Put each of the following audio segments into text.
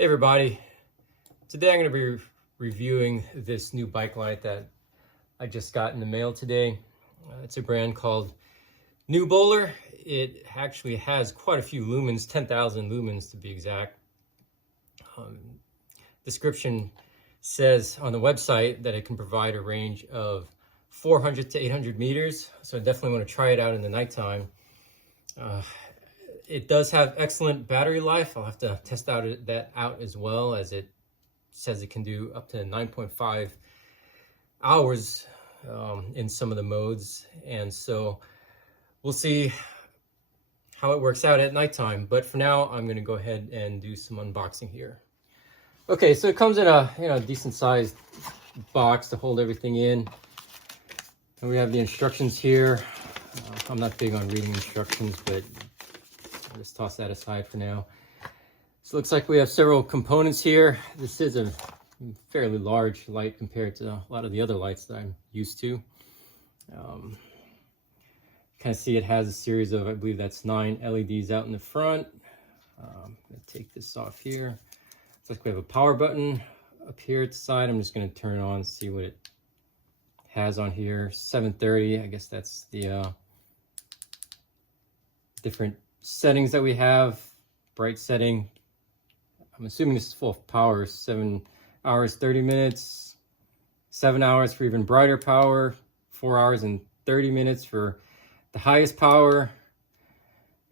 Hey everybody, today I'm going to be reviewing this new bike light that I just got in the mail today. It's a brand called Newboler. It actually has quite a few lumens, 10,000 lumens to be exact. Description says on the website that it can provide a range of 400 to 800 meters, so I definitely want to try it out in the nighttime. It does have excellent battery life. I'll have to test that out as well, as it says it can do up to 9.5 hours in some of the modes. And so we'll see how it works out at nighttime. But for now, I'm going to go ahead and do some unboxing here. Okay, so it comes in a decent sized box to hold everything in. And we have the instructions here. I'm not big on reading instructions, but I'll just toss that aside for now. So it looks like we have several components here. This is a fairly large light compared to a lot of the other lights that I'm used to. Kind of see it has a series of, I believe that's 9 LEDs out in the front. I'm going to take this off here. Looks like we have a power button up here at the side. I'm just going to turn it on and see what it has on here. 730, I guess that's the different settings that we have. Bright setting, I'm assuming this is full of power. 7 hours 30 minutes, 7 hours for even brighter power, 4 hours and 30 minutes for the highest power,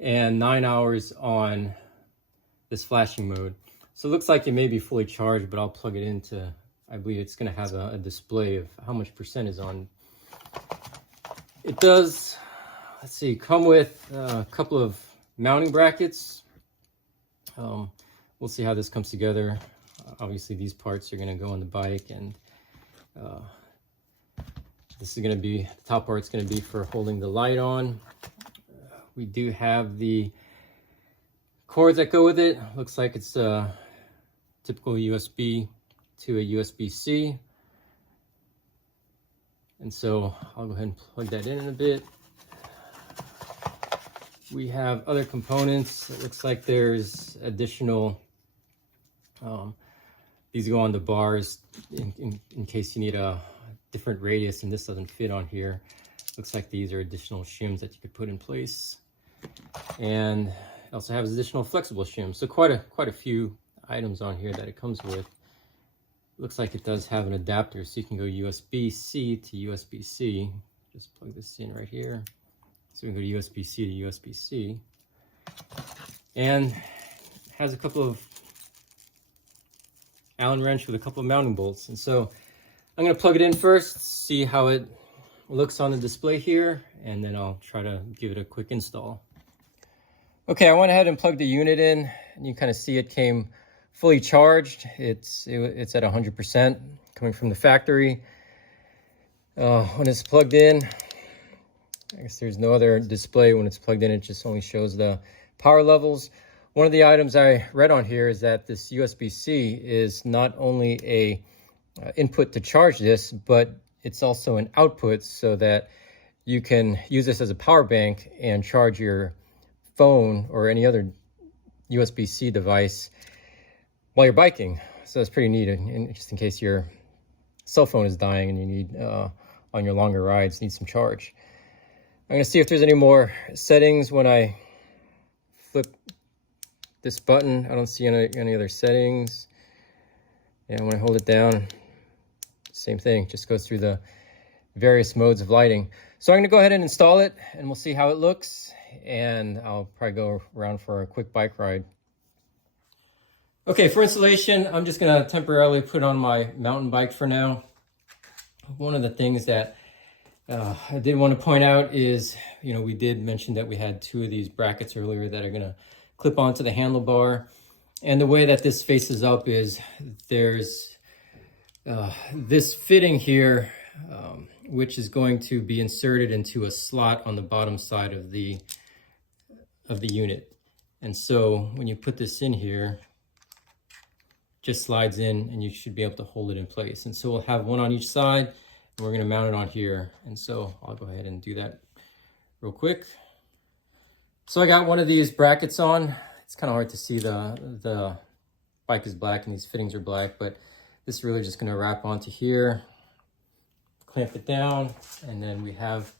and 9 hours on this flashing mode. So it looks like it may be fully charged, but I'll plug it into, I believe it's going to have a display of how much percent is on. It does, let's see, come with a couple of mounting brackets. We'll see how this comes together. Obviously these parts are going to go on the bike, and this is going to be, the top part's going to be for holding the light on. We do have the cords that go with it. Looks like it's a typical USB to a USB-C. And so I'll go ahead and plug that in a bit. We have other components. It looks like there's additional, these go on the bars in case you need a different radius and this doesn't fit on here. Looks like these are additional shims that you could put in place. And it also has additional flexible shims. So quite a few items on here that it comes with. Looks like it does have an adapter, so you can go USB-C to USB-C. Just plug this in right here. So we can go USB-C to USB-C. And has a couple of Allen wrench with a couple of mounting bolts. And so I'm going to plug it in first, see how it looks on the display here, and then I'll try to give it a quick install. Okay, I went ahead and plugged the unit in, and you kind of see it came fully charged. It's at 100% coming from the factory. When it's plugged in, I guess there's no other display when it's plugged in. It just only shows the power levels. One of the items I read on here is that this USB-C is not only a input to charge this, but it's also an output so that you can use this as a power bank and charge your phone or any other USB-C device while you're biking. So that's pretty neat, and just in case your cell phone is dying and you need, on your longer rides, need some charge. I'm going to see if there's any more settings when I flip this button. I don't see any other settings. And when I hold it down, same thing, just goes through the various modes of lighting. So I'm going to go ahead and install it, and we'll see how it looks. And I'll probably go around for a quick bike ride. Okay, for installation, I'm just going to temporarily put on my mountain bike for now. One of the things that I did want to point out is, we did mention that we had 2 of these brackets earlier that are going to clip onto the handlebar. And the way that this faces up is there's this fitting here, which is going to be inserted into a slot on the bottom side of the unit. And so when you put this in here, just slides in and you should be able to hold it in place. And so we'll have one on each side, and we're going to mount it on here. And so I'll go ahead and do that real quick. So I got one of these brackets on. It's kind of hard to see the bike is black and these fittings are black, but this is really just going to wrap onto here, clamp it down, and then we have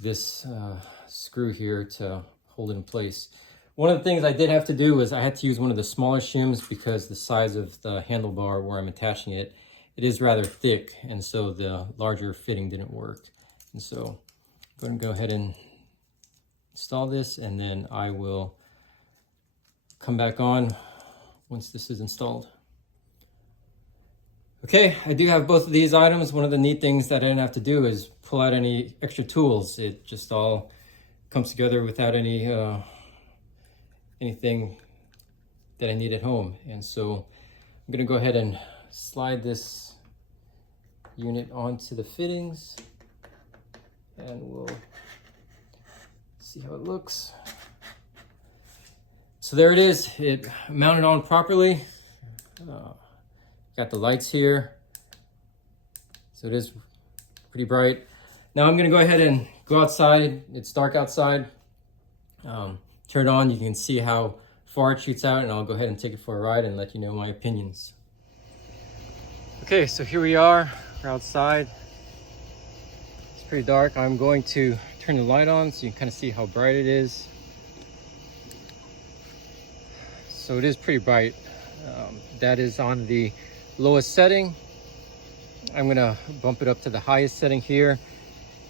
this screw here to hold it in place. One of the things I did have to do was I had to use one of the smaller shims because the size of the handlebar where I'm attaching it, it is rather thick, and so the larger fitting didn't work. And so I'm going to go ahead and install this, and then I will come back on once this is installed. Okay, I do have both of these items. One of the neat things that I didn't have to do is pull out any extra tools. It just all comes together without anything that I need at home. And so I'm gonna go ahead and slide this unit onto the fittings, and we'll see how it looks. So there it is, it mounted on properly. Got the lights here, so it is pretty bright. Now I'm gonna go ahead and go outside. It's dark outside. Turn it on, you can see how far it shoots out, and I'll go ahead and take it for a ride and let you know my opinions. Okay, so here we are, we're outside. It's pretty dark. I'm going to turn the light on so you can kind of see how bright it is. So it is pretty bright. That is on the lowest setting. I'm gonna bump it up to the highest setting here.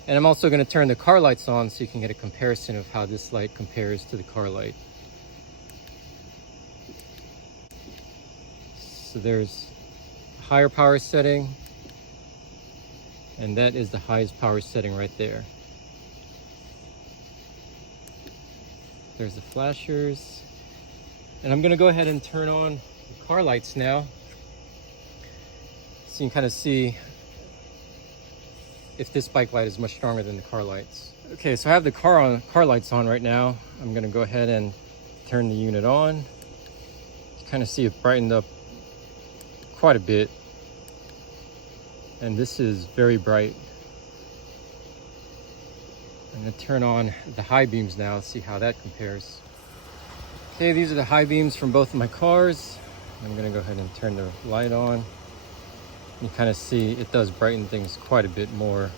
And I'm also gonna turn the car lights on so you can get a comparison of how this light compares to the car light. So there's a higher power setting, and that is the highest power setting right there. There's the flashers. And I'm gonna go ahead and turn on the car lights now, so you can kind of see if this bike light is much stronger than the car lights. Okay, so I have the car lights on right now. I'm gonna go ahead and turn the unit on. You kind of see it brightened up quite a bit. And this is very bright. I'm gonna turn on the high beams now, see how that compares. Okay, these are the high beams from both of my cars. I'm gonna go ahead and turn the light on. You kind of see it does brighten things quite a bit more.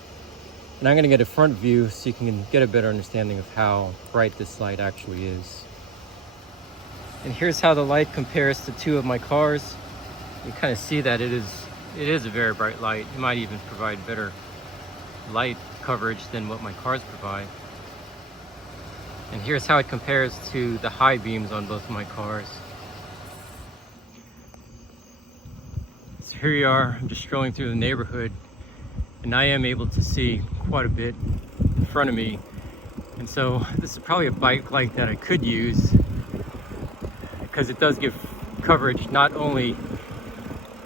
And I'm gonna get a front view so you can get a better understanding of how bright this light actually is. And here's how the light compares to two of my cars. You kind of see that it is a very bright light. It might even provide better light coverage than what my cars provide. And here's how it compares to the high beams on both of my cars. So here you are, I'm just strolling through the neighborhood, and I am able to see quite a bit in front of me. And so this is probably a bike light that I could use, because it does give coverage not only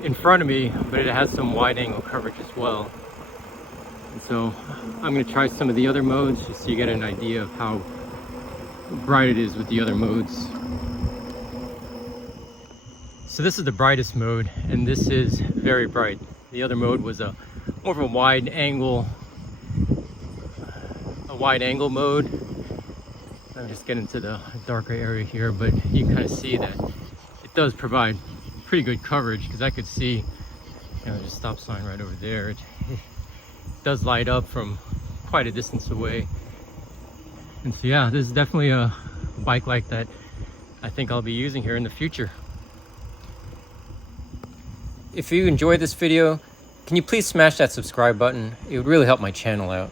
in front of me, but it has some wide angle coverage as well. And so I'm going to try some of the other modes just so you get an idea of how bright it is with the other modes. So this is the brightest mode, and this is very bright. The other mode was more of a wide angle mode. I'm just getting to the darker area here, but you can kind of see that it does provide pretty good coverage, because I could see, there's a stop sign right over there. It does light up from quite a distance away. And so yeah, this is definitely a bike light that I think I'll be using here in the future. If you enjoyed this video, can you please smash that subscribe button? It would really help my channel out.